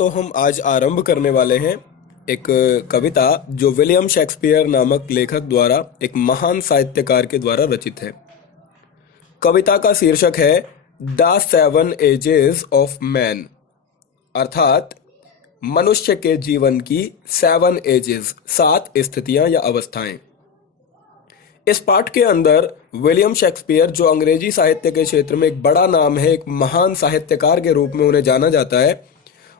तो हम आज आरंभ करने वाले हैं एक कविता जो विलियम शेक्सपियर नामक लेखक द्वारा, एक महान साहित्यकार के द्वारा रचित है। कविता का शीर्षक है the seven ages of man, अर्थात मनुष्य के जीवन की 7 एजेस, 7 स्थितियां या अवस्थाएं। इस पाठ के अंदर विलियम शेक्सपियर, जो अंग्रेजी साहित्य के क्षेत्र में एक बड़ा नाम है, एक महान साहित्यकार के रूप में उन्हें जाना जाता है,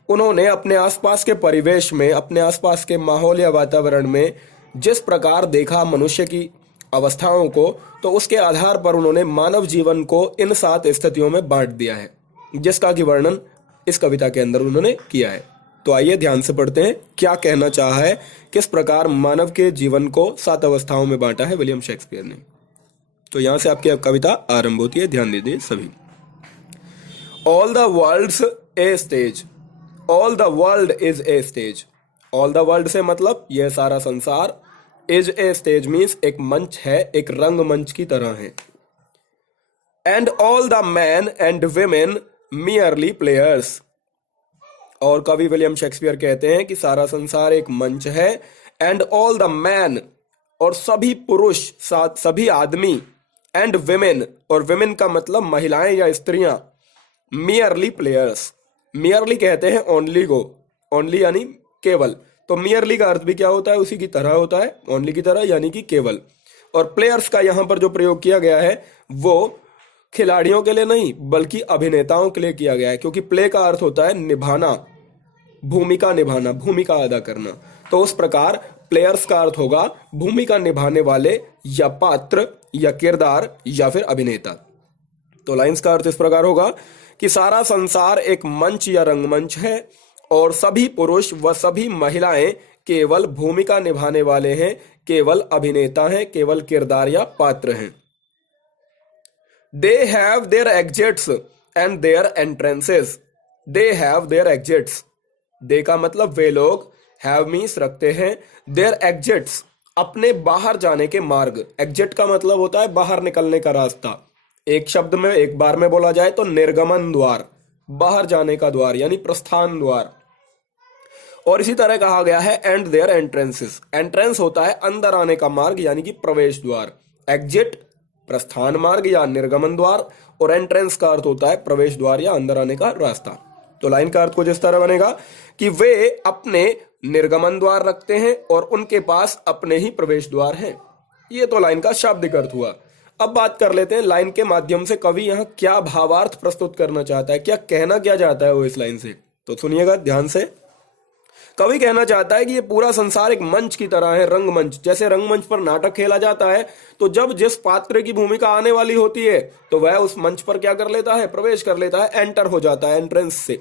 उन्होंने अपने आसपास के परिवेश में, अपने आसपास के माहौल या वातावरण में जिस प्रकार देखा मनुष्य की अवस्थाओं को, तो उसके आधार पर उन्होंने मानव जीवन को इन 7 स्थितियों में बांट दिया है, जिसका कि वर्णन इस कविता के अंदर उन्होंने किया है। तो आइए ध्यान से पढ़ते हैं क्या कहना चाहा है, किस प्रकार मानव के जीवन को 7 अवस्थाओं में बांटा है विलियम शेक्सपियर ने। तो यहां से आपकी कविता आरंभ होती है, ध्यान दीजिए सभी। All the world's a stage, all the world is a stage. All the world से मतलब यह सारा संसार, इज ए स्टेज मीन्स एक मंच है, एक रंगमंच की तरह है। And all the man and women merely players. और कवि विलियम शेक्सपियर कहते हैं कि सारा संसार एक मंच है। एंड ऑल द मैन, और सभी पुरुष, सभी आदमी, एंड विमेन, और विमेन का मतलब महिलाएं या स्त्रियां, मियरली प्लेयर्स। मियरली कहते हैं ओनली को, ओनली यानी केवल, तो मियरली का अर्थ भी क्या होता है, उसी की तरह होता है, ओनली की तरह यानी कि केवल। और प्लेयर्स का यहां पर जो प्रयोग किया गया है वो खिलाड़ियों के लिए नहीं बल्कि अभिनेताओं के लिए किया गया है, क्योंकि प्ले का अर्थ होता है निभाना, भूमिका निभाना, भूमिका अदा करना। तो उस प्रकार प्लेयर्स का अर्थ होगा भूमिका निभाने वाले या पात्र या किरदार या फिर अभिनेता। तो लाइंस का अर्थ इस प्रकार होगा कि सारा संसार एक मंच या रंगमंच है और सभी पुरुष व सभी महिलाएं केवल भूमिका निभाने वाले हैं, केवल अभिनेता हैं, केवल किरदार या पात्र हैं। They have their exits and their entrances. They have their exits, they का मतलब वे लोग, हैव मीन्स रखते हैं, देयर एग्जिट्स अपने बाहर जाने के मार्ग। एग्जिट का मतलब होता है बाहर निकलने का रास्ता। एक शब्द में, एक बार में बोला जाए तो निर्गमन द्वार, बाहर जाने का द्वार यानी प्रस्थान द्वार। और इसी तरह कहा गया है एंड देयर एंट्रेंसेस। एंट्रेंस होता है अंदर आने का मार्ग यानी कि प्रवेश द्वार। एग्जिट प्रस्थान मार्ग या निर्गमन द्वार, और एंट्रेंस का अर्थ होता है प्रवेश द्वार या अंदर आने का रास्ता। तो लाइन का अर्थ कुछ इस तरह बनेगा कि वे अपने निर्गमन द्वार रखते हैं और उनके पास अपने ही प्रवेश द्वार हैं। ये तो लाइन का शाब्दिक अर्थ हुआ। अब बात कर लेते हैं लाइन के माध्यम से कवि यहाँ क्या भावार्थ प्रस्तुत करना चाहता है, क्या कहना क्या चाहता है वो इस लाइन से। तो सुनिएगा ध्यान से। कवि कहना चाहता है कि ये पूरा संसार एक मंच की तरह है, रंगमंच। जैसे रंगमंच पर नाटक खेला जाता है तो जब जिस पात्र की भूमिका आने वाली होती है तो वह उस मंच पर क्या कर लेता है, प्रवेश कर लेता है, एंटर हो जाता है एंट्रेंस से।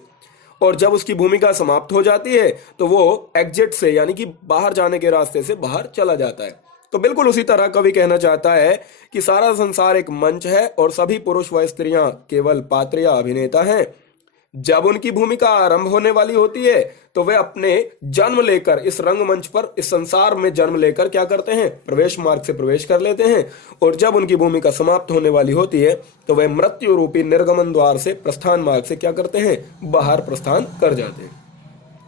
और जब उसकी भूमिका समाप्त हो जाती है तो वो एग्जिट से यानी कि बाहर जाने के रास्ते से बाहर चला जाता है। तो बिल्कुल उसी तरह कवि कहना चाहता है कि सारा संसार एक मंच है और सभी पुरुष व स्त्रियां केवल पात्र या अभिनेता हैं। जब उनकी भूमिका आरंभ होने वाली होती है तो वे अपने जन्म लेकर इस रंगमंच पर, इस संसार में जन्म लेकर क्या करते हैं, प्रवेश मार्ग से प्रवेश कर लेते हैं। और जब उनकी भूमिका समाप्त होने वाली होती है तो वे मृत्यु रूपी निर्गमन द्वार से, प्रस्थान मार्ग से क्या करते हैं, बाहर प्रस्थान कर जाते हैं।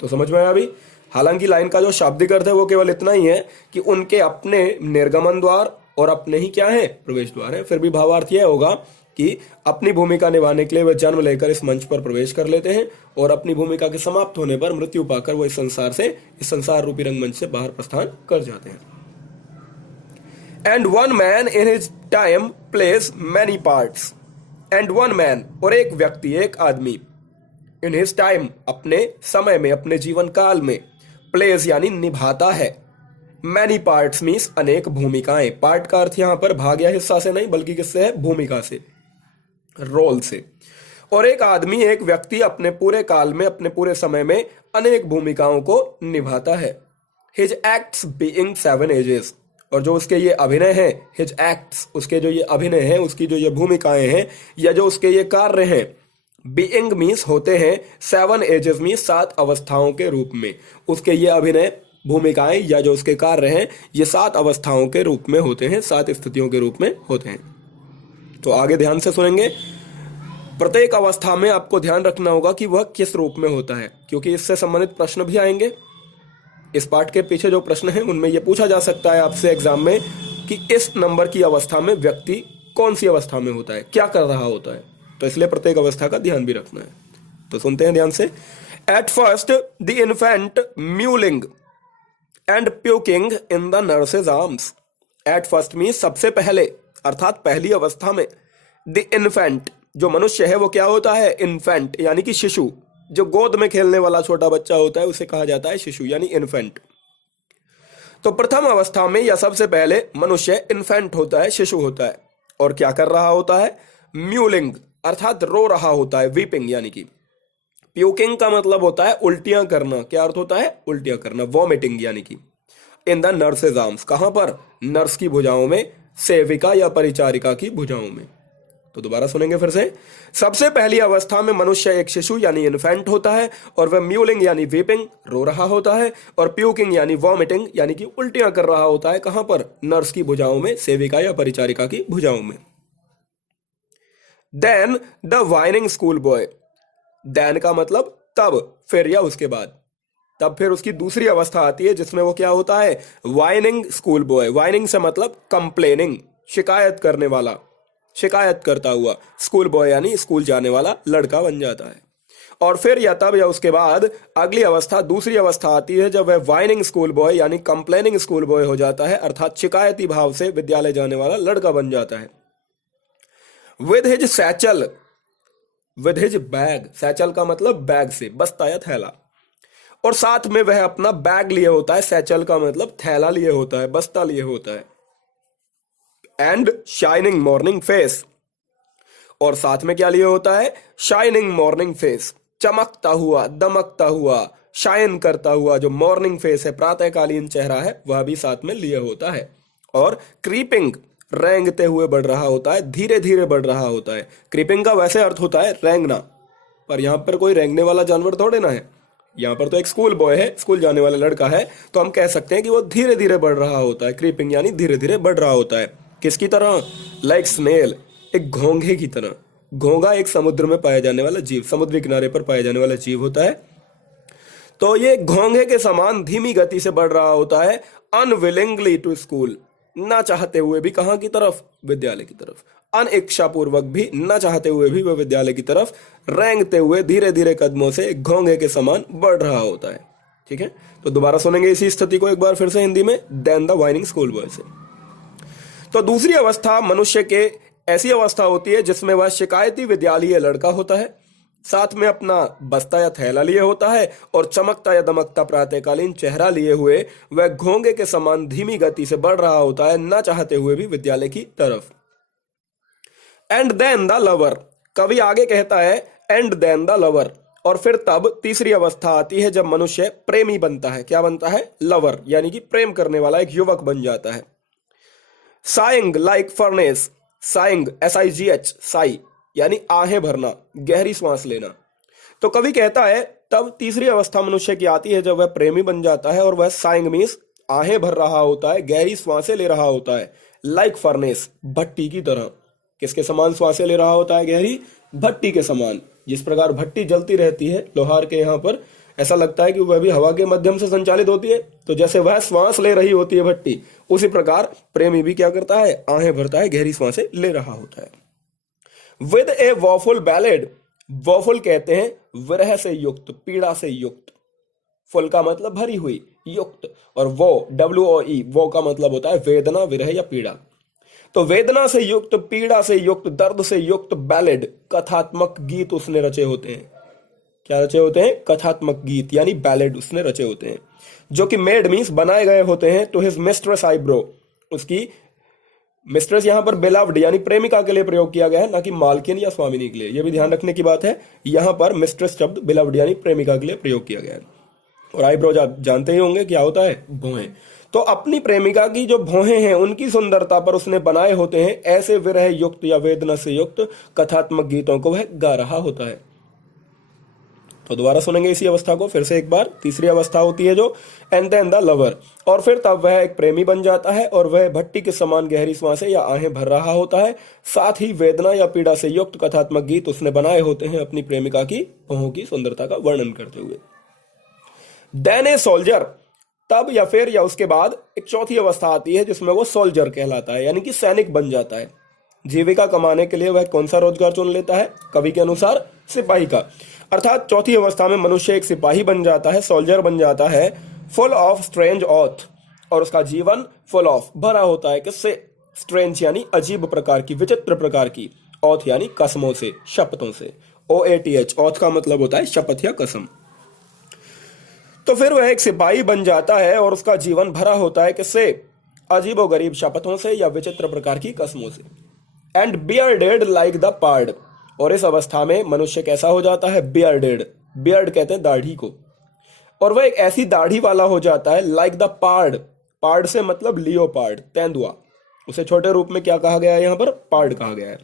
तो समझ में आया अभी। हालांकि लाइन का जो शाब्दिक अर्थ है वो केवल इतना ही है कि उनके अपने निर्गमन द्वार और अपने ही क्या है, प्रवेश द्वार है। फिर भी भावार्थ यह होगा कि अपनी भूमिका निभाने के लिए वे जन्म लेकर इस मंच पर प्रवेश कर लेते हैं और अपनी भूमिका के समाप्त होने पर मृत्यु पाकर वो इस संसार रूपी रंगमंच से बाहर प्रस्थान कर जाते हैं। And one man in his time plays many parts. And one man, और एक व्यक्ति, एक आदमी, इन हिज टाइम अपने समय में, अपने जीवन काल में, प्लेज यानी निभाता है, मैनी पार्ट्स मीन्स अनेक भूमिकाएं। पार्ट का अर्थ यहां पर भाग या हिस्सा से नहीं बल्कि किससे है, भूमिका से, रोल से। और एक आदमी, एक व्यक्ति अपने पूरे काल में, अपने पूरे समय में अनेक भूमिकाओं को निभाता है। हिज एक्ट्स बीइंग 7 एजेस, और जो उसके ये अभिनय है, हिज एक्ट्स, उसके जो ये अभिनय है, उसकी जो ये भूमिकाएं हैं या जो उसके ये कार्य हैं, बीइंग मीन्स होते हैं, 7 एजेस मीन्स 7 अवस्थाओं के रूप में। उसके ये अभिनय, भूमिकाएं या जो उसके कार्य हैं ये 7 अवस्थाओं के रूप में होते हैं, 7 स्थितियों के रूप में होते हैं। तो आगे ध्यान से सुनेंगे। प्रत्येक अवस्था में आपको ध्यान रखना होगा कि वह किस रूप में होता है, क्योंकि इससे संबंधित प्रश्न भी आएंगे। इस पाठ के पीछे जो प्रश्न है उनमें यह पूछा जा सकता है आपसे एग्जाम में कि इस नंबर की अवस्था में व्यक्ति कौन सी अवस्था में होता है, क्या कर रहा होता है। तो इसलिए प्रत्येक अवस्था का ध्यान भी रखना है। तो सुनते हैं ध्यान से। At first the infant mewling and puking in the nurses arms. At first mean सबसे पहले, अर्थात पहली अवस्था में। द इन्फेंट जो मनुष्य है वो क्या होता है? इन्फेंट यानी कि शिशु। जो गोद में खेलने वाला छोटा बच्चा होता है उसे कहा जाता है शिशु यानी इन्फेंट। तो प्रथम अवस्था में या सबसे पहले मनुष्य इन्फेंट होता है, शिशु होता है, और क्या कर रहा होता है? म्यूलिंग अर्थात रो रहा होता है, वीपिंग यानी कि। प्यूकिंग का मतलब होता है उल्टियां करना। क्या अर्थ होता है? उल्टियां करना, वॉमिटिंग यानी कि। इन द नर्सेज आर्म्स, कहां पर? नर्स की भुजाओं में, सेविका या परिचारिका की भुजाओं में। तो दोबारा सुनेंगे फिर से। सबसे पहली अवस्था में मनुष्य एक शिशु यानी इन्फेंट होता है, और वह म्यूलिंग यानी वीपिंग रो रहा होता है, और प्यूकिंग यानी वॉमिटिंग यानी कि उल्टियां कर रहा होता है। कहां पर? नर्स की भुजाओं में, सेविका या परिचारिका की भुजाओं में। Then the whining school boy. Then का मतलब तब, फिर या उसके बाद। तब फिर उसकी दूसरी अवस्था आती है जिसमें वो क्या होता है? Whining school boy. वाइनिंग से मतलब कंप्लेनिंग, शिकायत करने वाला, शिकायत करता हुआ। स्कूल बॉय यानी स्कूल जाने वाला लड़का बन जाता है। और फिर या तब या उसके बाद अगली अवस्था, दूसरी अवस्था आती है जब वह वाइनिंग स्कूल बॉय यानी कंप्लेनिंग स्कूल बॉय हो जाता है, अर्थात शिकायती भाव से विद्यालय जाने वाला लड़का बन जाता है। With his satchel, with his bag. Satchel का मतलब बैग से, बस्ता या थैला। और साथ में वह अपना बैग लिए होता है। सैचल का मतलब थैला लिए होता है, बस्ता लिए होता है। And shining morning face. और साथ में क्या लिए होता है? शाइनिंग मॉर्निंग फेस, चमकता हुआ, दमकता हुआ, शाइन करता हुआ जो मॉर्निंग फेस है, प्रातःकालीन चेहरा है, वह भी साथ में लिए होता है। और क्रीपिंग, रेंगते हुए बढ़ रहा होता है, धीरे धीरे बढ़ रहा होता है। क्रीपिंग का वैसे अर्थ होता है रेंगना, पर यहां पर कोई रेंगने वाला जानवर थोड़े ना है। यहां पर तो एक स्कूल बॉय है, स्कूल जाने वाला लड़का है, तो हम कह सकते हैं कि वो धीरे धीरे बढ़ रहा होता है। क्रीपिंग यानी धीरे धीरे बढ़ रहा होता है। किसकी तरह? लाइक स्नेल, एक घोंघे की तरह। घोंघा एक समुद्र में पाया जाने वाला जीव, समुद्री किनारे पर पाया जाने वाला जीव होता है। तो ये घोंघे के समान धीमी गति से बढ़ रहा होता है। अनविलिंगली टू स्कूल, ना चाहते हुए भी। कहां की तरफ? विद्यालय की तरफ। अनिच्छापूर्वक भी, ना चाहते हुए भी वह विद्यालय की तरफ रेंगते हुए धीरे धीरे कदमों से घोंघे के समान बढ़ रहा होता है। ठीक है, तो दोबारा सुनेंगे इसी स्थिति को एक बार फिर से हिंदी में। Then the whining school boy से। तो दूसरी अवस्था मनुष्य के ऐसी अवस्था होती है जिसमें वह शिकायती विद्यालय लड़का होता है, साथ में अपना बस्ता या थैला लिए होता है, और चमकता या दमकता प्रातःकालीन चेहरा लिए हुए वह घोंघे के समान धीमी गति से बढ़ रहा होता है, ना चाहते हुए भी विद्यालय की तरफ। And then the lover. कवि आगे कहता है एंड देन द लवर। और फिर तब तीसरी अवस्था आती है जब मनुष्य प्रेमी बनता है। क्या बनता है? लवर यानी कि प्रेम करने वाला एक युवक बन जाता है। Saying like furnace. Saying SIGH, Sai यानी आहें भरना, गहरी सांस लेना। तो कवि कहता है तब तीसरी अवस्था मनुष्य की आती है जब वह प्रेमी बन जाता है, और वह साइंग मीन्स आहें भर रहा होता है, गहरी सांसें ले रहा होता है। लाइक फर्नेस, भट्टी की तरह। किसके समान सांसें ले रहा होता है? गहरी भट्टी के समान। जिस प्रकार भट्टी जलती रहती है लोहार के यहाँ पर, ऐसा लगता है कि वह भी हवा के माध्यम से संचालित होती है। तो जैसे वह श्वास ले रही होती है भट्टी, उसी प्रकार प्रेमी भी क्या करता है? आहें भरता है, गहरी सांसें ले रहा होता है। With A वॉफुल ballad. वॉफुल कहते हैं विरह से युक्त, पीड़ा से युक्त। फुल का मतलब भरी हुई, युक्त, और वो WOE, वो का मतलब होता है वेदना, विरह या पीड़ा। तो वेदना से युक्त, पीड़ा से युक्त, दर्द से युक्त बैलेड, कथात्मक गीत उसने रचे होते हैं। क्या रचे होते हैं? कथात्मक गीत यानी बैलेड उसने रचे होते हैं, जो कि मेड मीन्स बनाए गए होते हैं टू हिज मिस्ट्रेस आईब्रो। उसकी मिस्ट्रेस यहां पर बेलव्ड यानी प्रेमिका के लिए प्रयोग किया गया है, ना कि मालकिन या स्वामिनी के लिए। यह भी ध्यान रखने की बात है। यहां पर मिस्ट्रेस शब्द बेलव्ड यानी प्रेमिका के लिए प्रयोग किया गया है। और आईब्रोज आप जानते ही होंगे क्या होता है? भौहें। तो अपनी प्रेमिका की जो भौहें हैं उनकी सुंदरता पर उसने बनाए होते हैं ऐसे विरह युक्त या वेदना से युक्त कथात्मक गीतों को वह गा रहा होता है। तो दोबारा सुनेंगे इसी अवस्था को फिर से एक बार। तीसरी अवस्था होती है जो एंड देन द लवर, और फिर तब वह एक प्रेमी बन जाता है और वह भट्टी के समान गहरी सांसें या आहें भर रहा होता है। साथ ही वेदना या पीड़ा से युक्त कथात्मक गीत उसने बनाए होते हैं अपनी प्रेमिका की भौहों की सुंदरता का वर्णन करते हुए। देन ए सोल्जर, तब या फिर या उसके बाद एक चौथी अवस्था आती है जिसमें वो सोल्जर कहलाता है, यानी कि सैनिक बन जाता है। जीविका कमाने के लिए वह कौन सा रोजगार चुन लेता है? कवि के अनुसार सिपाही का। अर्थात चौथी अवस्था में मनुष्य एक सिपाही बन जाता है, सोल्जर बन जाता है, फुल ऑफ स्ट्रेंज ऑथ, और उसका जीवन फुल ऑफ भरा होता है किससे? स्ट्रेंज यानी अजीब प्रकार की, विचित्र प्रकार की, ऑथ यानी कसमों से, शपथों से। OATH, ऑथ का मतलब होता है शपथ या कसम। तो फिर वह एक सिपाही बन जाता है और उसका जीवन भरा होता है किससे? अजीबोगरीब शपथों से या विचित्र प्रकार की कसमों से। एंड बियर्डेड लाइक द पार्ड, और इस अवस्था में मनुष्य कैसा हो जाता है? बियर्डेड, बियर्ड कहते हैं दाढ़ी को, और वह एक ऐसी दाढ़ी वाला हो जाता है लाइक द पार्ड, पार्ड से मतलब लियोपार्ड, तेंदुआ, उसे छोटे रूप में क्या कहा गया है? यहां पर पार्ड कहा गया है।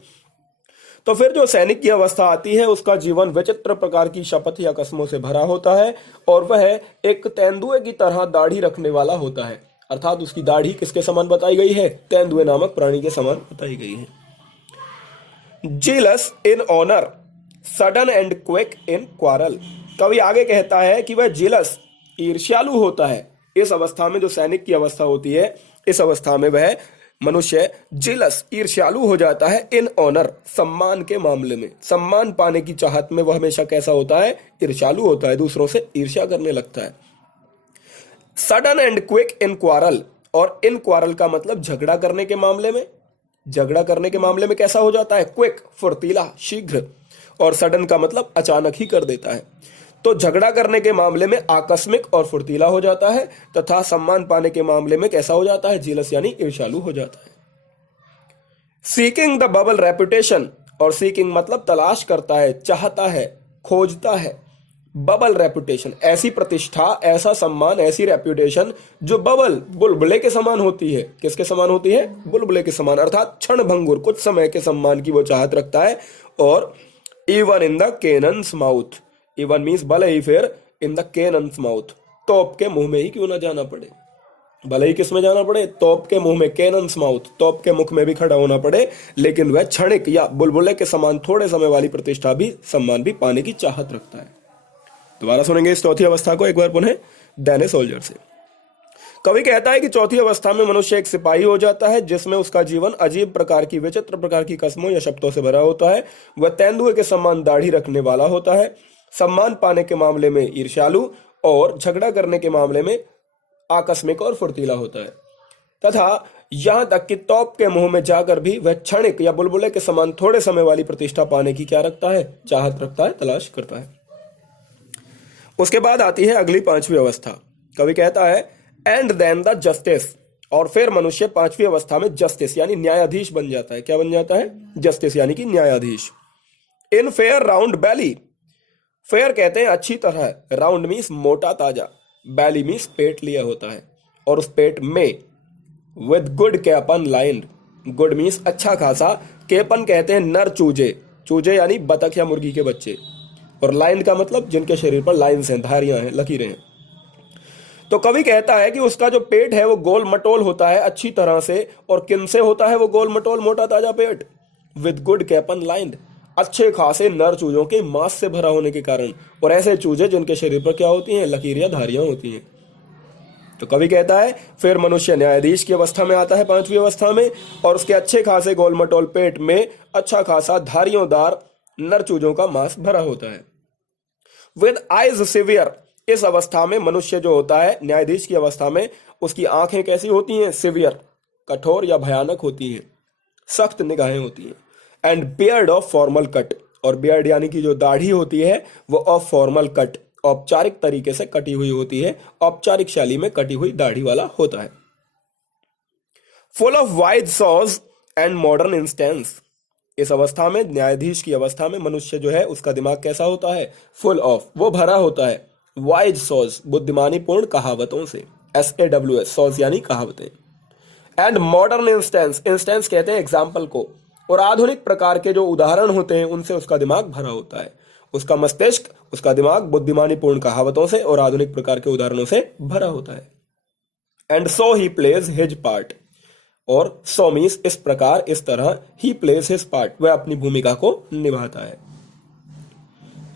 तो फिर जो सैनिक की अवस्था आती है उसका जीवन विचित्र प्रकार की शपथ या कसमों से भरा होता है, और वह एक तेंदुए की तरह दाढ़ी रखने वाला होता है। अर्थात उसकी दाढ़ी किसके समान बताई गई है? तेंदुए नामक प्राणी के समान बताई गई है। Jealous in honour, sudden and quick in quarrel, कवि आगे कहता है कि वह जीलस, ईर्ष्यालु होता है। इस अवस्था में जो सैनिक की अवस्था होती है, इस अवस्था में वह मनुष्य जीलस, ईर्ष्यालु हो जाता है, इन ऑनर, सम्मान के मामले में, सम्मान पाने की चाहत में वह हमेशा कैसा होता है? ईर्ष्यालु होता है, दूसरों से ईर्ष्या करने लगता है। Sudden and quick in quarrel, और इन क्वारल का मतलब झगड़ा करने के मामले में, झगड़ा करने के मामले में कैसा हो जाता है? क्विक, फुर्तीला, शीघ्र, और सडन का मतलब अचानक ही कर देता है। तो झगड़ा करने के मामले में आकस्मिक और फुर्तीला हो जाता है, तथा सम्मान पाने के मामले में कैसा हो जाता है? जीलस यानी ईर्ष्यालु हो जाता है। सीकिंग द बबल रेपुटेशन, और सीकिंग मतलब तलाश करता है, चाहता है, खोजता है। बबल रेपुटेशन, ऐसी प्रतिष्ठा, ऐसा सम्मान, ऐसी रेपुटेशन जो बबल, बुलबुले के समान होती है। किसके समान होती है? बुलबुले के समान, अर्थात क्षण भंगुर, कुछ समय के सम्मान की वो चाहत रखता है। और even in the cannons mouth, even means भले ही फिर इन द कैनन्स माउथ, तोप के मुंह में ही क्यों ना जाना पड़े, भले ही किस में जाना पड़े? तोप के मुंह में, कैनन्स माउथ, तोप के मुख में भी खड़ा होना पड़े, लेकिन वह क्षणिक या बुलबुले के समान थोड़े समय वाली प्रतिष्ठा भी, सम्मान भी पाने की चाहत रखता है। दोबारा सुनेंगे इस चौथी अवस्था को एक बार पुनः, देन ए सोल्जर से। कवि कहता है कि चौथी अवस्था में मनुष्य एक सिपाही हो जाता है जिसमें उसका जीवन अजीब प्रकार की, विचित्र प्रकार की कसमों या शब्दों से भरा होता है। वह तेंदुए के समान दाढ़ी रखने वाला होता है, सम्मान पाने के मामले में ईर्ष्यालु, और झगड़ा करने के मामले में आकस्मिक और फुर्तीला होता है। तथा यहां तक कि तोप के मुंह में जाकर भी वह क्षणिक या बुलबुले के समान थोड़े समय वाली प्रतिष्ठा पाने की क्या रखता है? चाहत रखता है, तलाश करता है। उसके बाद आती है अगली पांचवी अवस्था। कवि कहता है एंड देन द जस्टिस, और फिर मनुष्य पांचवी अवस्था में जस्टिस यानी न्यायाधीश बन जाता है। क्या बन जाता है? जस्टिस यानी कि न्यायाधीश। इन फेयर राउंड बैली, फेयर कहते हैं अच्छी तरह, राउंड मीन्स मोटा ताजा, बैली मीन्स पेट लिया होता है, और उस पेट में with good capon lined, good means अच्छा खासा, केपन कहते हैं नर चूजे, चूजे यानी बतख या मुर्गी के बच्चे, और लाइन का मतलब जिनके शरीर पर लाइन्स हैं, धारियां हैं, लकीरें हैं। तो कवि कहता है कि उसका जो पेट है वो गोल मटोल होता है अच्छी तरह से, और किनसे होता है वो गोल मटोल मोटा ताजा पेट? विद गुड कैपन लाइंड, अच्छे खासे नर चूजों के मांस से भरा होने के कारण, और ऐसे चूजे जिनके शरीर पर क्या होती हैं? लकीर या धारियां होती हैं। तो कवि कहता है फिर मनुष्य न्यायाधीश की अवस्था में आता है पांचवी अवस्था में, और उसके अच्छे खासे गोल मटोल पेट में अच्छा खासा धारियोंदार नर चूजों का मांस भरा होता है। विद आइज सिवियर, इस अवस्था में मनुष्य जो होता है न्यायाधीश की अवस्था में, उसकी आंखें कैसी होती हैं? सिवियर, कठोर या भयानक होती हैं, सख्त निगाहें होती हैं। And beard of formal cut, और बियर्ड यानी कि जो दाढ़ी होती है वो ऑफ फॉर्मल कट, औपचारिक तरीके से कटी हुई होती है, औपचारिक शैली में कटी हुई दाढ़ी वाला होता है। Full of wide saws and modern instance, इस अवस्था में, न्यायाधीश की अवस्था में, मनुष्य जो है उसका दिमाग कैसा होता है? फुल ऑफ, वो भरा होता है, वाइज सॉज, बुद्धिमानी पूर्ण कहावतों से, SAWS, सॉज यानी कहावतें। एंड मॉडर्न इंस्टेंस, इंस्टेंस कहते हैं एग्जाम्पल को, और आधुनिक प्रकार के जो उदाहरण होते हैं उनसे उसका दिमाग भरा होता है। उसका मस्तिष्क, उसका दिमाग बुद्धिमानीपूर्ण कहावतों से और आधुनिक प्रकार के उदाहरणों से भरा होता है। And so he plays his part, और सो मीन्स इस प्रकार, इस तरह, ही प्लेज हिज पार्ट, वह अपनी भूमिका को निभाता है।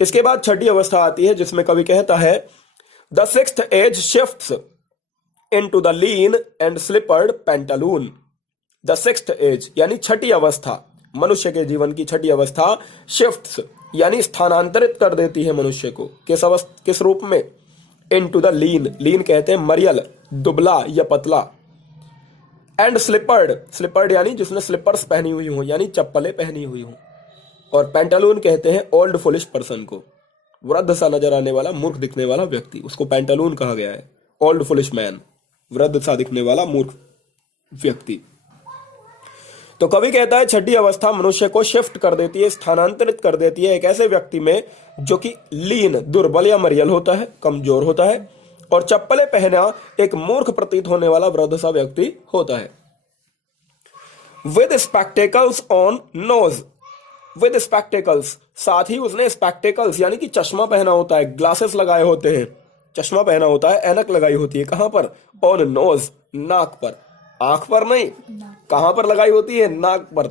इसके बाद छठी अवस्था आती है जिसमें कवि कहता है, the sixth age shifts into the lean and slippered pantaloon. The sixth age यानी छठी अवस्था, मनुष्य के जीवन की छठी अवस्था शिफ्ट्स यानी स्थानांतरित कर देती है मनुष्य को। किस रूप में? इनटू द लीन, लीन कहते हैं मरियल, दुबला या पतला। एंड स्लिपर्ड, स्लिपर्ड यानी जिसने स्लिपर्स पहनी हुई हो, यानी चप्पलें पहनी हुई हो। और पेंटालून कहते हैं ओल्ड फुलिश पर्सन को, वृद्ध सा नजर आने वाला, मूर्ख दिखने वाला व्यक्ति, उसको पेंटालून कहा गया है। ओल्ड फुलिश मैन, वृद्ध सा दिखने वाला मूर्ख व्यक्ति। तो कवि कहता है छठी अवस्था मनुष्य को शिफ्ट कर देती है, स्थानांतरित कर देती है एक ऐसे व्यक्ति में जो कि लीन, दुर्बल या मरियल होता है, कमजोर होता है, और चप्पलें पहना एक मूर्ख प्रतीत होने वाला वृद्ध सा व्यक्ति होता है। With spectacles on nose, with spectacles, साथ ही उसने स्पेक्टेकल्स यानी कि चश्मा पहना होता है, ग्लासेस लगाए होते हैं, चश्मा पहना होता है, ऐनक लगाई होती है। कहां पर? ऑन नोज, नाक पर, आंख पर नहीं, कहां पर लगाई होती है? नाक पर।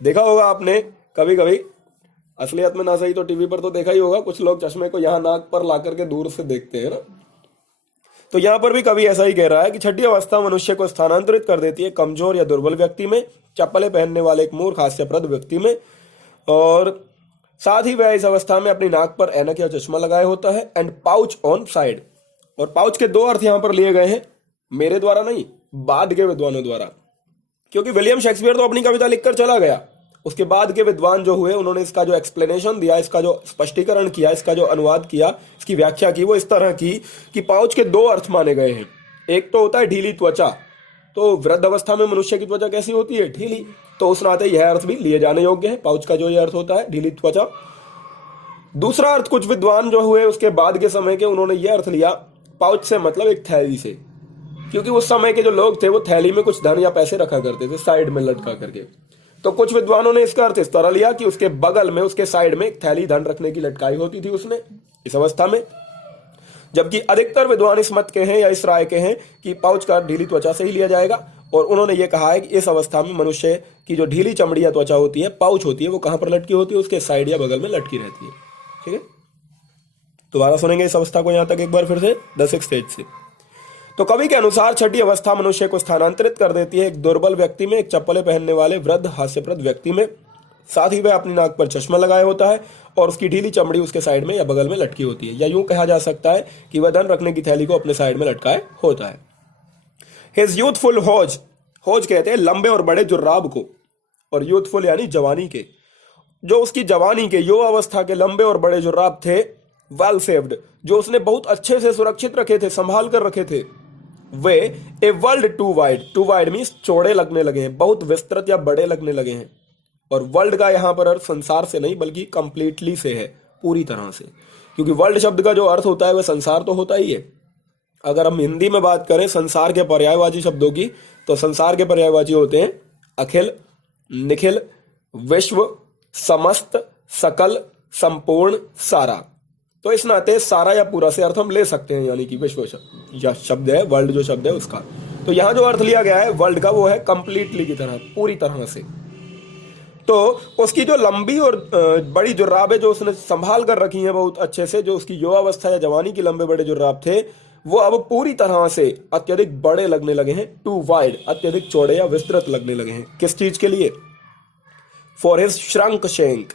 देखा होगा आपने कभी कभी, असलियत में ना सही तो टीवी पर तो देखा ही होगा, कुछ लोग चश्मे को यहां नाक पर ला करके दूर से देखते हैं ना। तो यहां पर भी कवि ऐसा ही कह रहा है कि छठी अवस्था मनुष्य को स्थानांतरित कर देती है कमजोर या दुर्बल व्यक्ति में, चप्पलें पहनने वाले एक मूर्ख हास्यप्रद व्यक्ति में, और साथ ही वह इस अवस्था में अपनी नाक पर ऐनक या चश्मा लगाए होता है। एंड पाउच ऑन साइड, और पाउच के दो अर्थ यहां पर लिए गए हैं, मेरे द्वारा नहीं, बाद के विद्वानों द्वारा, क्योंकि विलियम शेक्सपियर तो अपनी कविता लिखकर चला गया, उसके बाद के विद्वान जो हुए उन्होंने इसका जो एक्सप्लेनेशन दिया, इसका जो स्पष्टीकरण किया, इसका जो अनुवाद किया, इसकी व्याख्या की, वो इस तरह की कि पाउच के दो अर्थ माने गए हैं। एक तो होता है ढीली त्वचा, तो वृद्ध अवस्था में मनुष्य की त्वचा कैसी होती है? ढीली। तो उस नाते यह अर्थ भी लिए जाने योग्य है, पाउच का जो यह अर्थ होता है, ढीली त्वचा। दूसरा अर्थ कुछ विद्वान जो हुए उसके बाद के समय के, उन्होंने यह अर्थ लिया पाउच से मतलब एक थैली से, क्योंकि उस समय के जो लोग थे वो थैली में कुछ धन या पैसे रखा करते थे साइड में लटका करके। तो कुछ विद्वानों ने इसका अर्थ इस तरह लिया कि उसके बगल में, उसके साइड में एक थैली धन रखने की लटकाई होती थी उसने इस अवस्था में। जबकि अधिकतर विद्वान इस मत के हैं या इस राय के हैं कि पाउच का ढीली त्वचा से ही लिया जाएगा, और उन्होंने ये कहा है कि इस अवस्था में मनुष्य की जो ढीली चमड़ी या त्वचा होती है, पाउच होती है, वो कहां पर लटकी होती है? उसके साइड या बगल में लटकी रहती है। ठीक है, दोबारा सुनेंगे इस अवस्था को यहां तक एक बार फिर से, द सिक्स्थ स्टेज से। तो कवि के अनुसार छठी अवस्था मनुष्य को स्थानांतरित कर देती है एक दुर्बल व्यक्ति में, एक चप्पलें पहनने वाले वृद्ध हास्यप्रद व्यक्ति में, साथ ही वह अपनी नाक पर चश्मा लगाए होता है और उसकी ढीली चमड़ी उसके साइड में या बगल में लटकी होती है, या यूं कहा जा सकता है कि वह धन रखने की थैली को अपने साइड में लटकाए होता है। हिज यूथफुल होज, होज कहते हैं लंबे और बड़े जुर्राब को, और यूथफुल यानी जवानी के, जो उसकी जवानी के युवा अवस्था के लंबे और बड़े जुर्राब थे, वेल सेव्ड, जो उसने बहुत अच्छे से सुरक्षित रखे थे, संभाल कर रखे थे, वे a world too wide, too wide means चौड़े लगने लगे हैं, बहुत विस्तृत या बड़े लगने लगे हैं। और वर्ल्ड का यहां पर अर्थ संसार से नहीं बल्कि कंप्लीटली से है, पूरी तरह से, क्योंकि वर्ल्ड शब्द का जो अर्थ होता है वह संसार तो होता ही है। अगर हम हिंदी में बात करें संसार के पर्यायवाची शब्दों की, तो संसार के पर्यायवाची होते हैं अखिल, निखिल, विश्व, समस्त, सकल, संपूर्ण, सारा। तो इस नाते सारा या पूरा से अर्थ हम ले सकते हैं, यानी कि विश्व या शब्द है, वर्ल्ड जो शब्द है उसका। तो यहां जो अर्थ लिया गया है वर्ल्ड का, वो है कंप्लीटली की तरह, पूरी तरह से। तो उसकी जो लंबी और बड़ी जुर्राब है, जो उसने संभाल कर रखी है बहुत अच्छे से, जो उसकी युवावस्था या जवानी की लंबे बड़े जुर्राब थे, वो अब पूरी तरह से अत्यधिक बड़े लगने लगे हैं, टू वाइड, अत्यधिक चौड़े या विस्तृत लगने लगे हैं। किस चीज के लिए? For his shrunk shank,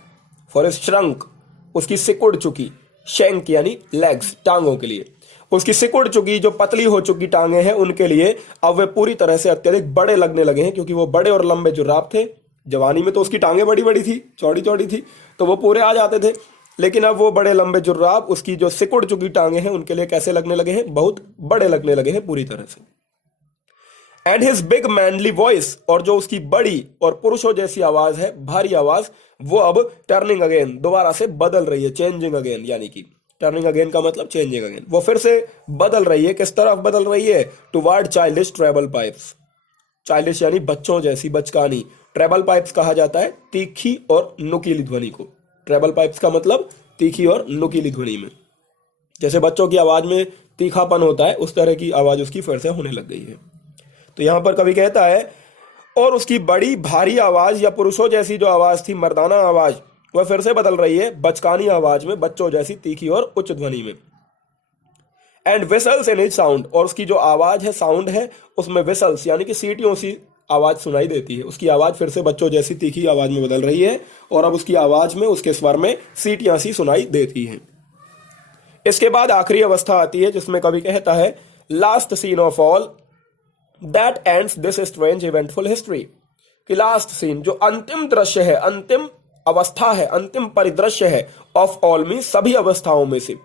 for his shrunk, उसकी सिकुड़ चुकी, शेंक यानी लेग्स, टांगों के लिए, उसकी सिकुड़ चुकी जो पतली हो चुकी टांगे हैं उनके लिए अब वे पूरी तरह से अत्यधिक बड़े लगने लगे हैं, क्योंकि वो बड़े और लंबे जुर्राब थे। जवानी में तो उसकी टांगे बड़ी बड़ी थी, चौड़ी चौड़ी थी, तो वो पूरे आ जाते थे, लेकिन अब वो बड़े लंबे जुर्राब, उसकी जो सिकुड़ चुकी टांगे हैं उनके लिए कैसे लगने लगे हैं? बहुत बड़े लगने लगे हैं पूरी तरह से। And his big manly voice, और जो उसकी बड़ी और पुरुषों जैसी आवाज है, भारी आवाज, वो अब टर्निंग अगेन, दोबारा से बदल रही है, चेंजिंग अगेन, यानी कि टर्निंग अगेन का मतलब चेंजिंग अगेन, वो फिर से बदल रही है। किस तरफ बदल रही है? Toward childish treble pipes, childish यानी बच्चों जैसी, बचकानी। ट्रेबल पाइप्स कहा जाता है तीखी और नुकीली ध्वनि को। ट्रेबल पाइप्स का मतलब तीखी और नुकीली ध्वनि में। जैसे बच्चों की आवाज में तीखापन होता है, उस तरह की आवाज उसकी फिर से होने लग गई है। तो यहां पर कवि कहता है, और उसकी बड़ी भारी आवाज या पुरुषों जैसी जो आवाज थी, मर्दाना आवाज, वह फिर से बदल रही है बचकानी आवाज में, बच्चों जैसी तीखी और उच्च ध्वनि में। And whistles in is sound, और उसकी जो आवाज है, साउंड है, उसमें विसल्स यानी कि सीटियों सी आवाज सुनाई देती है। उसकी आवाज फिर से बच्चों जैसी तीखी आवाज में बदल रही है और अब उसकी आवाज में, उसके स्वर में सीटियां सी सुनाई देती हैं। इसके बाद आखिरी अवस्था आती है जिसमें कवि कहता है, last scene of all that ends this strange eventful history, कि लास्ट सीन, जो अंतिम दृश्य है, अंतिम अवस्था है, अंतिम परिदृश्य है, ऑफ ऑल मीन सभी अवस्थाओं में से,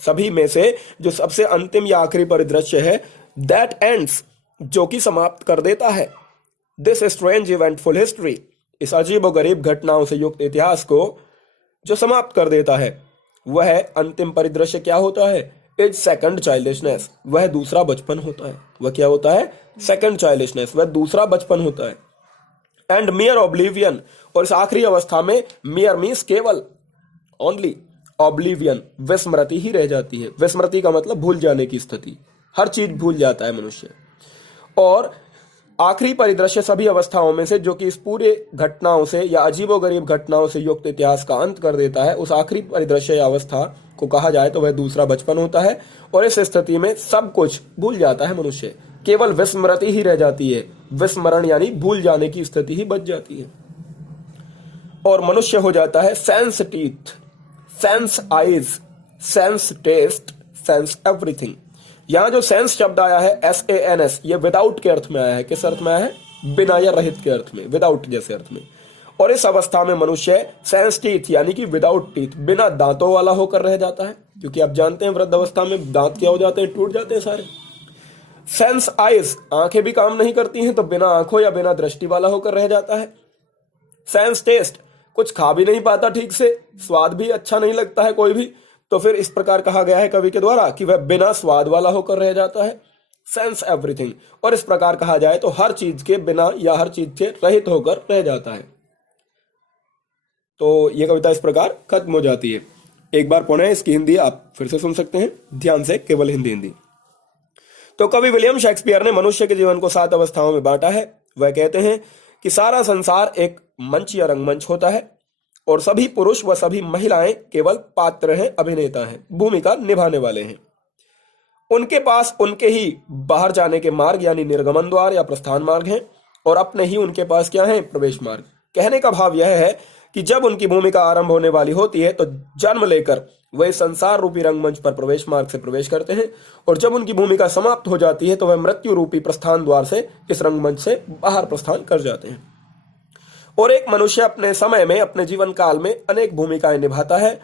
सभी में से जो सबसे अंतिम या आखिरी परिदृश्य है, दैट एंड्स, जो कि समाप्त कर देता है, दिस स्ट्रेंज इवेंटफुल हिस्ट्री, इस अजीब और गरीब घटनाओं से युक्त इतिहास को जो समाप्त कर देता है, वह अंतिम परिदृश्य क्या होता है? इज सेकंड चाइल्डिशनेस, वह दूसरा बचपन होता है। वह क्या होता है? सेकंड चाइल्डिशनेस, वह दूसरा बचपन होता है। एंड मियर ऑब्लिवियन, और इस आखिरी अवस्था में मियर मीन्स केवल, ओनली, ऑब्लिवियन विस्मृति ही रह जाती है। विस्मृति का मतलब भूल जाने की स्थिति, हर चीज भूल जाता है मनुष्य। और आखिरी परिदृश्य सभी अवस्थाओं में से, जो कि इस पूरे घटनाओं से या अजीबोगरीब घटनाओं से युक्त इतिहास का अंत कर देता है, उस आखिरी परिदृश्य या अवस्था को कहा जाए तो वह दूसरा बचपन होता है। और इस स्थिति में सब कुछ भूल जाता है मनुष्य, केवल विस्मृति ही रह जाती है। विस्मरण यानी भूल जाने की स्थिति ही बच जाती है और मनुष्य हो जाता है sans teeth, sans eyes, sans taste, sans everything. यहां जो सेंस शब्द आया है, SANS, ये विदाउट के अर्थ में आया है। किस अर्थ में आया है? बिना या रहित के अर्थ में, विदाउट जैसे अर्थ में। और इस अवस्था में मनुष्य सेंस टीथ यानी कि विदाउट टीथ, बिना दांतों वाला होकर रह जाता है, क्योंकि आप जानते हैं वृद्ध अवस्था में दांत क्या हो जाते हैं? टूट जाते हैं सारे। सेंस आईज, आंखें भी काम नहीं करती हैं, तो बिना आंखों या बिना दृष्टि वाला होकर रह जाता है। सेंस टेस्ट, कुछ खा भी नहीं पाता ठीक से, स्वाद भी अच्छा नहीं लगता है कोई भी, तो फिर इस प्रकार कहा गया है कवि के द्वारा कि वह बिना स्वाद वाला होकर रह जाता है। सेंस एवरीथिंग, और इस प्रकार कहा जाए तो हर चीज के बिना या हर चीज से रहित होकर रह जाता है। तो यह कविता इस प्रकार खत्म हो जाती है। एक बार पुनः इसकी हिंदी आप फिर से सुन सकते हैं ध्यान से, केवल हिंदी। तो कवि विलियम शेक्सपियर ने मनुष्य के जीवन को 7 अवस्थाओं में बांटा है। वह कहते हैं कि सारा संसार एक मंच या रंगमंच होता है और सभी पुरुष व सभी महिलाएं केवल पात्र हैं, अभिनेता हैं, भूमिका निभाने वाले हैं। उनके पास उनके ही बाहर जाने के मार्ग यानी निर्गमन द्वार या प्रस्थान मार्ग हैं और अपने ही उनके पास क्या है? प्रवेश मार्ग। कहने का भाव यह है कि जब उनकी भूमिका आरंभ होने वाली होती है तो जन्म लेकर वह संसार रूपी रंगमंच पर प्रवेश मार्ग से प्रवेश करते हैं और जब उनकी भूमिका समाप्त हो जाती है तो वह मृत्यु रूपी प्रस्थान द्वार से इस रंगमंच से बाहर प्रस्थान कर जाते हैं। और एक मनुष्य अपने समय में, अपने जीवन काल में अनेक भूमिकाएं निभाता है।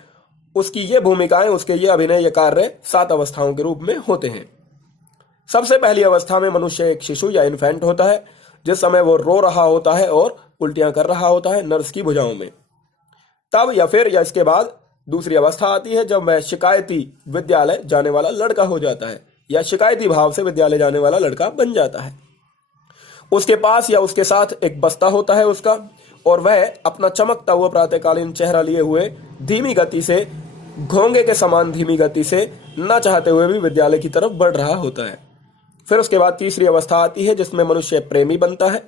उसकी ये भूमिकाएं, उसके ये अभिनय, ये कार्य 7 अवस्थाओं के रूप में होते हैं। सबसे पहली अवस्था में मनुष्य एक शिशु या इन्फेंट होता है, जिस समय वो रो रहा होता है और उल्टियां कर रहा होता है नर्स की भुजाओं में। तब या फिर या इसके बाद दूसरी अवस्था आती है जब वह शिकायती विद्यालय जाने वाला लड़का हो जाता है या शिकायती भाव से विद्यालय जाने वाला लड़का बन जाता है। उसके पास या उसके साथ एक बस्ता होता है उसका, और वह अपना चमकता हुआ प्रातःकालीन चेहरा लिए हुए धीमी गति से, घोंगे के समान धीमी गति से, न चाहते हुए भी विद्यालय की तरफ बढ़ रहा होता है। फिर उसके बाद तीसरी अवस्था आती है जिसमें मनुष्य प्रेमी बनता है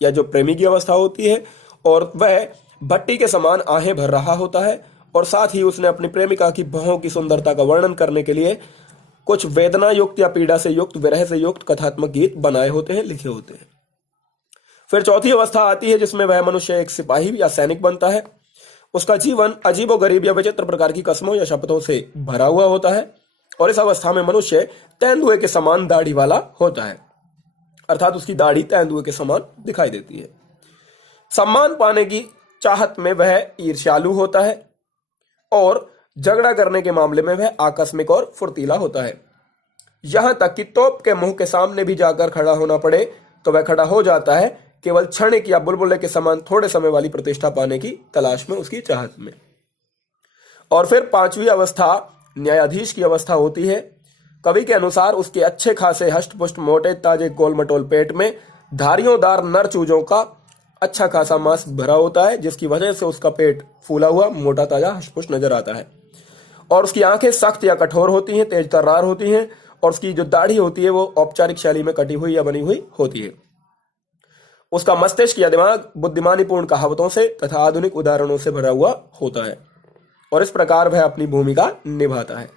या जो प्रेमी की अवस्था होती है, और वह भट्टी के समान आहें भर रहा होता है और साथ ही उसने अपनी प्रेमिका की भौहों की सुंदरता का वर्णन करने के लिए कुछ वेदना युक्त या पीड़ा से युक्त, विरह से युक्त कथात्मक गीत बनाए होते हैं, लिखे होते हैं। फिर चौथी अवस्था आती है जिसमें वह मनुष्य एक सिपाही या सैनिक बनता है। उसका जीवन अजीबोगरीब या विचित्र प्रकार की कस्मों या शपथों से भरा हुआ होता है और इस अवस्था में मनुष्य तेंदुए के समान दाढ़ी वाला होता है, अर्थात उसकी दाढ़ी तेंदुए के समान दिखाई देती है। सम्मान पाने की चाहत में वह ईर्ष्यालु होता है और झगड़ा करने के मामले में वह आकस्मिक और फुर्तीला होता है। यहां तक कि तोप के मुंह के सामने भी जाकर खड़ा होना पड़े तो वह खड़ा हो जाता है, केवल क्षणिक या बुलबुले के समान थोड़े समय वाली प्रतिष्ठा पाने की तलाश में, उसकी चाहत में। और फिर पांचवी अवस्था न्यायाधीश की अवस्था होती है। कवि के अनुसार उसके अच्छे खासे हष्टपुष्ट मोटे ताजे गोल मटोल पेट में धारियोंदार नर चूजों का अच्छा खासा मांस भरा होता है, जिसकी वजह से उसका पेट फूला हुआ, मोटा ताजा, हष्टपुष्ट नजर आता है। और उसकी आंखें सख्त या कठोर होती हैं, तेज तर्रार होती हैं, और उसकी जो दाढ़ी होती है वो औपचारिक शैली में कटी हुई या बनी हुई होती है। उसका मस्तिष्क या दिमाग बुद्धिमानीपूर्ण कहावतों से तथा आधुनिक उदाहरणों से भरा हुआ होता है और इस प्रकार वह अपनी भूमिका निभाता है।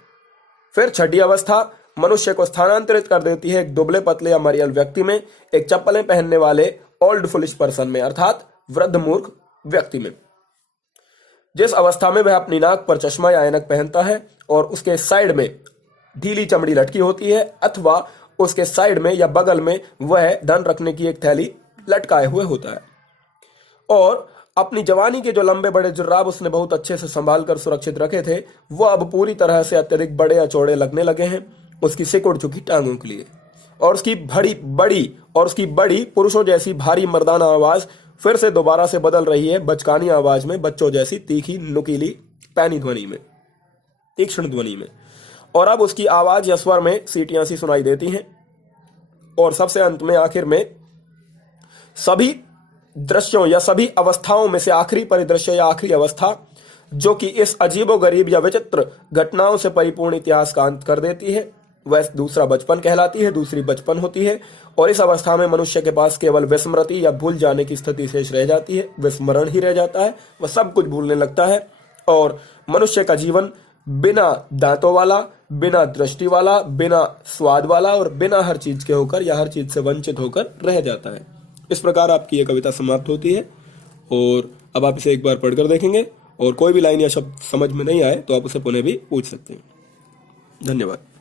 फिर छठी अवस्था मनुष्य को स्थानांतरित कर देती है एक दुबले पतले या मरियल व्यक्ति में, एक चप्पलें पहनने वाले ओल्ड फुलिश पर्सन में, अर्थात वृद्ध मूर्ख व्यक्ति में, जिस अवस्था में वह अपनी नाक पर चश्मा या ऐनक पहनता है और उसके साइड में ढीली चमड़ी लटकी होती है, अथवा उसके साइड में या बगल में वह धन रखने की एक थैली लटकाए हुए होता है। और अपनी जवानी के जो लंबे बड़े जुर्राब उसने बहुत अच्छे से संभाल कर सुरक्षित रखे थे, वो अब पूरी तरह से अत्यधिक बड़े या चौड़े लगने लगे हैं उसकी सिकुड़ चुकी टांगों के लिए। और उसकी बड़ी पुरुषों जैसी भारी मर्दाना आवाज फिर से दोबारा से बदल रही है बचकानी आवाज में, बच्चों जैसी तीखी नुकीली पैनी ध्वनि में, तीक्ष्ण ध्वनि में। और अब उसकी आवाज या स्वर में सीटियां सी सुनाई देती हैं। और सबसे अंत में आखिर में सभी दृश्यों या सभी अवस्थाओं में से आखिरी परिदृश्य या आखिरी अवस्था जो कि इस अजीबोगरीब या विचित्र घटनाओं से परिपूर्ण इतिहास का अंत कर देती है, वह दूसरा बचपन कहलाती है, दूसरी बचपन होती है। और इस अवस्था में मनुष्य के पास केवल विस्मृति या भूल जाने की स्थिति शेष रह जाती है, विस्मरण ही रह जाता है, वह सब कुछ भूलने लगता है और मनुष्य का जीवन बिना दांतों वाला, बिना दृष्टि वाला, बिना स्वाद वाला और बिना हर चीज के होकर या हर चीज से वंचित होकर रह जाता है। इस प्रकार आपकी यह कविता समाप्त होती है। और अब आप इसे एक बार पढ़कर देखेंगे और कोई भी लाइन या शब्द समझ में नहीं आए तो आप उसे पुनः भी पूछ सकते हैं। धन्यवाद।